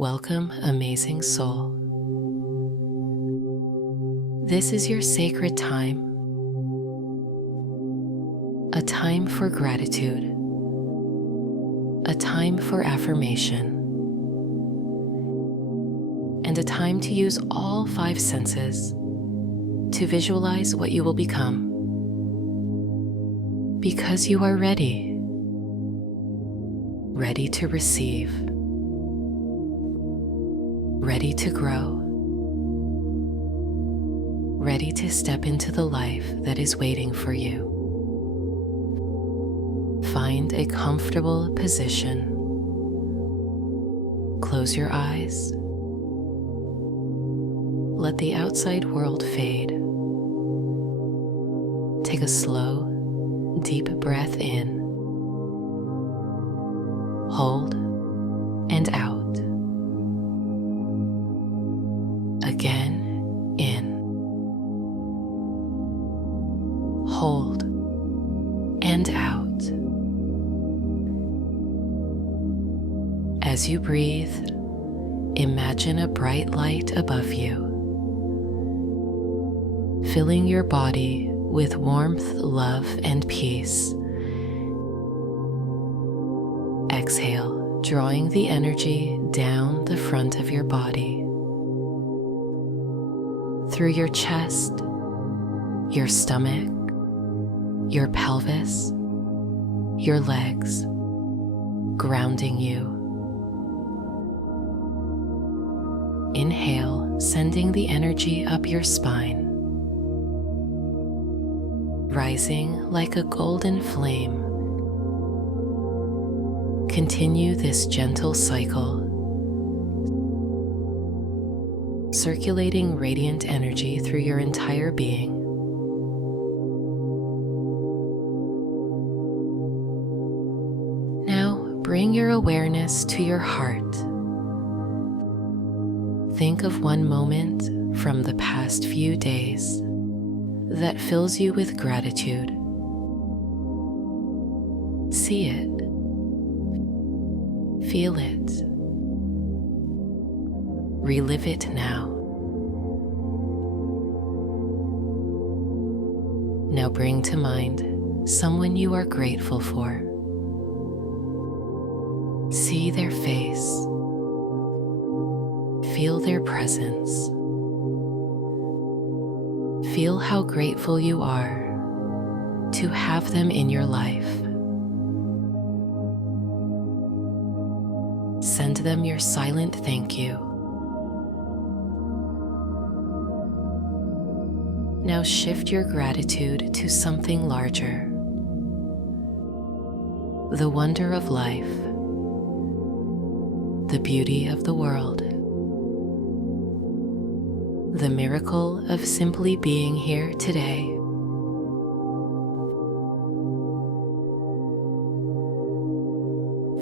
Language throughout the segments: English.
Welcome, amazing soul. This is your sacred time, a time for gratitude, a time for affirmation, and a time to use all 5 senses to visualize what you will become. Because you are ready to receive, ready to grow, ready to step into the life that is waiting for you. Find a comfortable position. Close your eyes. Let the outside world fade. Take a slow, deep breath in. Hold and out. Again, in. Hold and out. As you breathe, imagine a bright light above you, filling your body with warmth, love, and peace. Exhale, drawing the energy down the front of your body, through your chest, your stomach, your pelvis, your legs, grounding you. Inhale, sending the energy up your spine, rising like a golden flame. Continue this gentle cycle, circulating radiant energy through your entire being. Now, bring your awareness to your heart. Think of one moment from the past few days that fills you with gratitude. See it. Feel it. Relive it now. Now bring to mind someone you are grateful for. See their face. Feel their presence. Feel how grateful you are to have them in your life. Send them your silent thank you. Now shift your gratitude to something larger. The wonder of life, the beauty of the world, the miracle of simply being here today.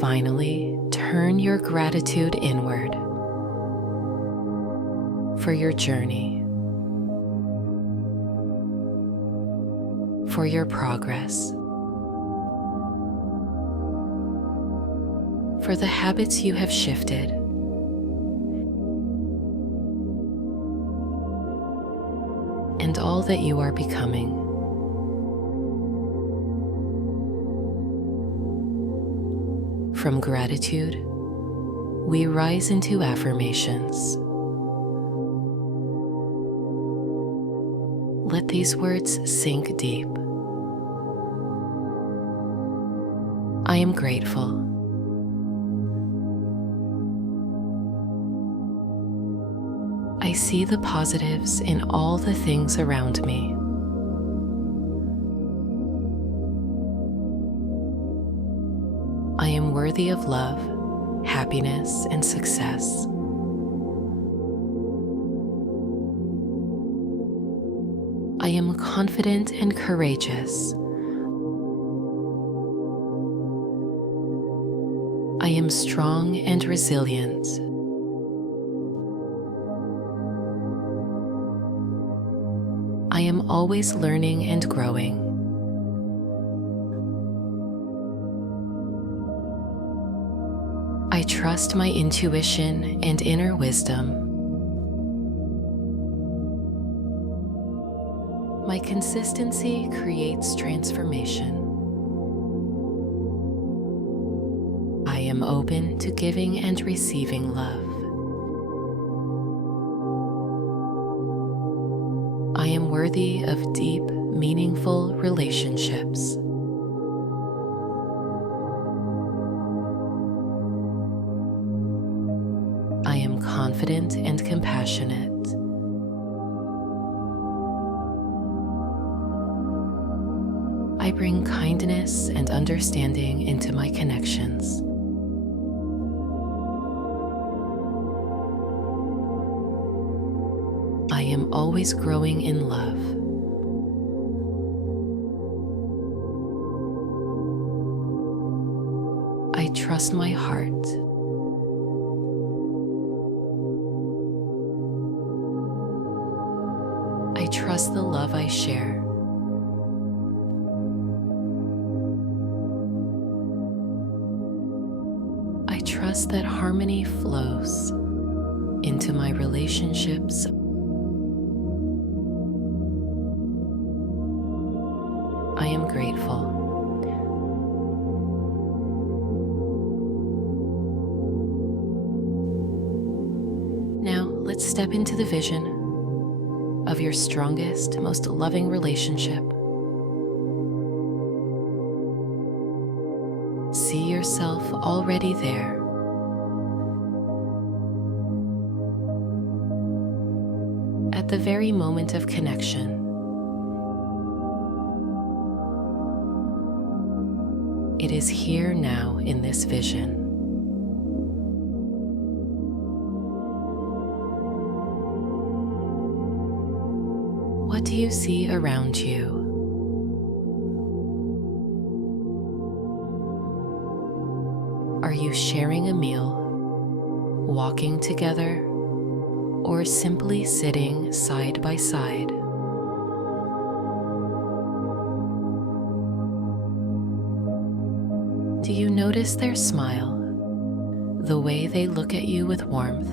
Finally, turn your gratitude inward for your journey, for your progress, for the habits you have shifted, and all that you are becoming. From gratitude, we rise into affirmations. Let these words sink deep. I am grateful. I see the positives in all the things around me. I am worthy of love, happiness, and success. I am confident and courageous. I am strong and resilient. I am always learning and growing. I trust my intuition and inner wisdom. My consistency creates transformation. I am open to giving and receiving love. I am worthy of deep, meaningful relationships. I am confident and compassionate. I bring kindness and understanding into my connections. I am always growing in love. I trust my heart. I trust the love I share. I trust that harmony flows into my relationships. I am grateful. Now, let's step into the vision of your strongest, most loving relationship. See yourself already there. At the very moment of connection. It is here now in this vision. What do you see around you? Are you sharing a meal, walking together, or simply sitting side by side? Do you notice their smile, the way they look at you with warmth?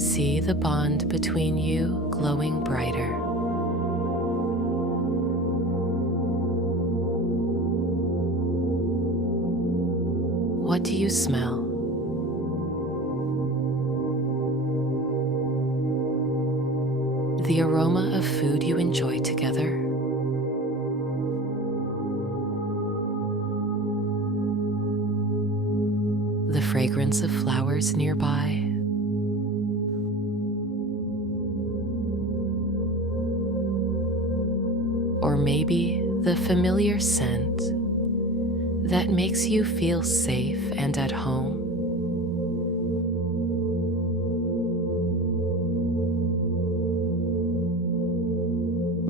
See the bond between you glowing brighter. What do you smell? The aroma of food you enjoy together. The fragrance of flowers nearby. Or maybe the familiar scent that makes you feel safe and at home.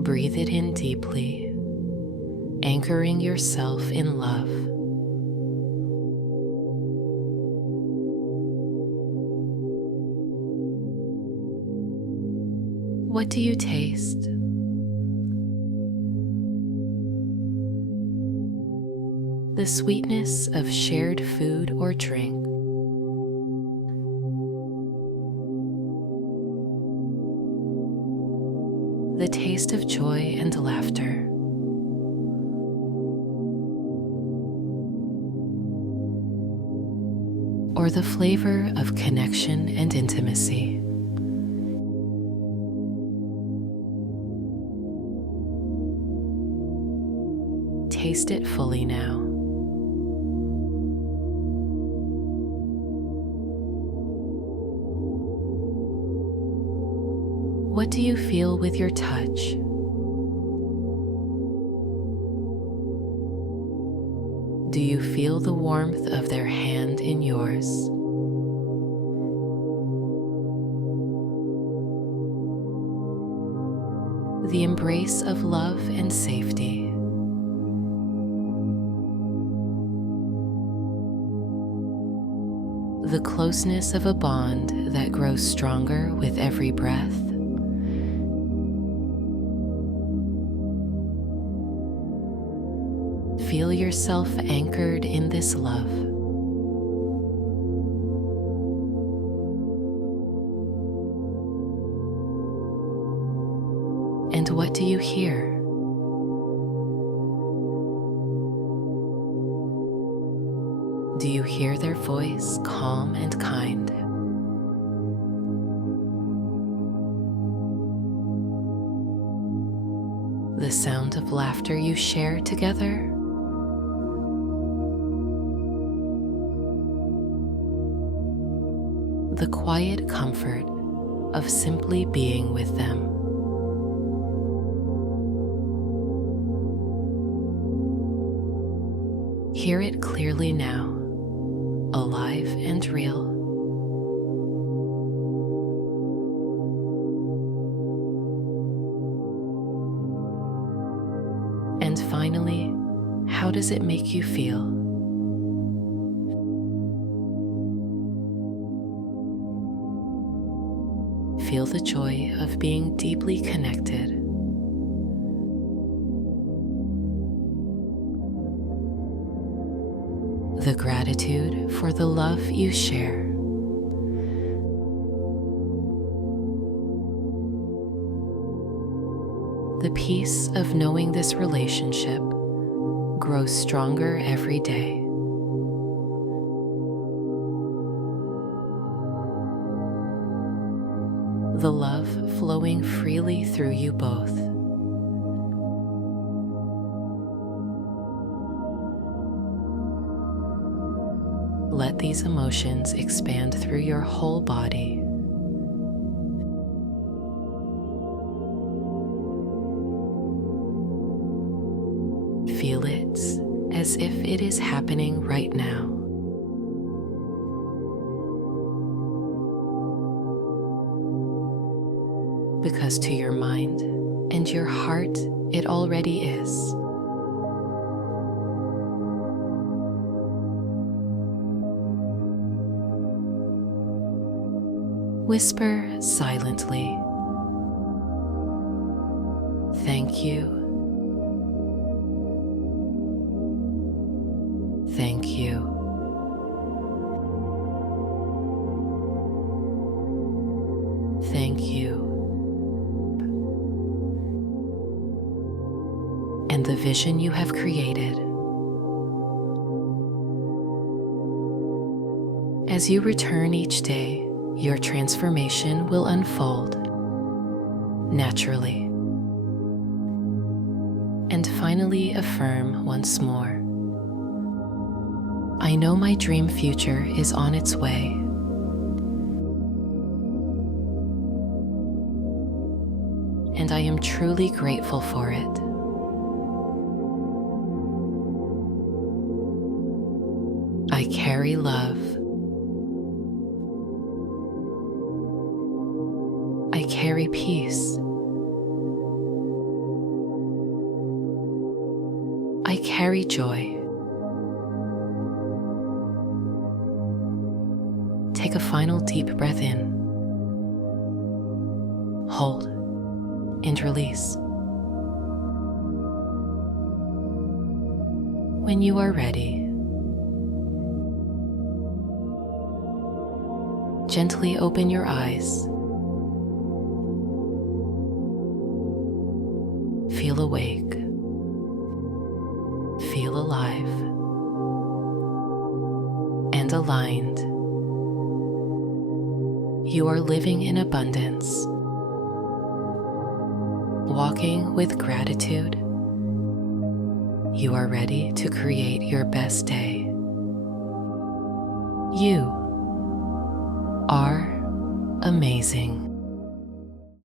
Breathe it in deeply, anchoring yourself in love. What do you taste? The sweetness of shared food or drink. The taste of joy and laughter. Or the flavor of connection and intimacy. Taste it fully now. What do you feel with your touch? Do you feel the warmth of their hand in yours? The embrace of love and safety. The closeness of a bond that grows stronger with every breath. feel yourself anchored in this love. And what do you hear? Do you hear their voice, calm and kind? The sound of laughter you share together? The quiet comfort of simply being with them. Hear it clearly now, alive and real. And finally, how does it make you feel? Feel the joy of being deeply connected. The gratitude for the love you share. The peace of knowing this relationship grows stronger every day. The love flowing freely through you both. Let these emotions expand through your whole body. Feel it as if it is happening right now. Because to your mind and your heart, it already is. Whisper silently, "Thank you. Thank you. Thank you." And the vision you have created. As you return each day, your transformation will unfold naturally. And finally affirm once more, "I know my dream future is on its way." And I am truly grateful for it. I carry love. I carry peace. I carry joy. Take a final deep breath in. Hold and release. When you are ready, gently open your eyes. Feel awake. Feel alive and aligned. You are living in abundance, walking with gratitude. You are ready to create your best day. You are amazing.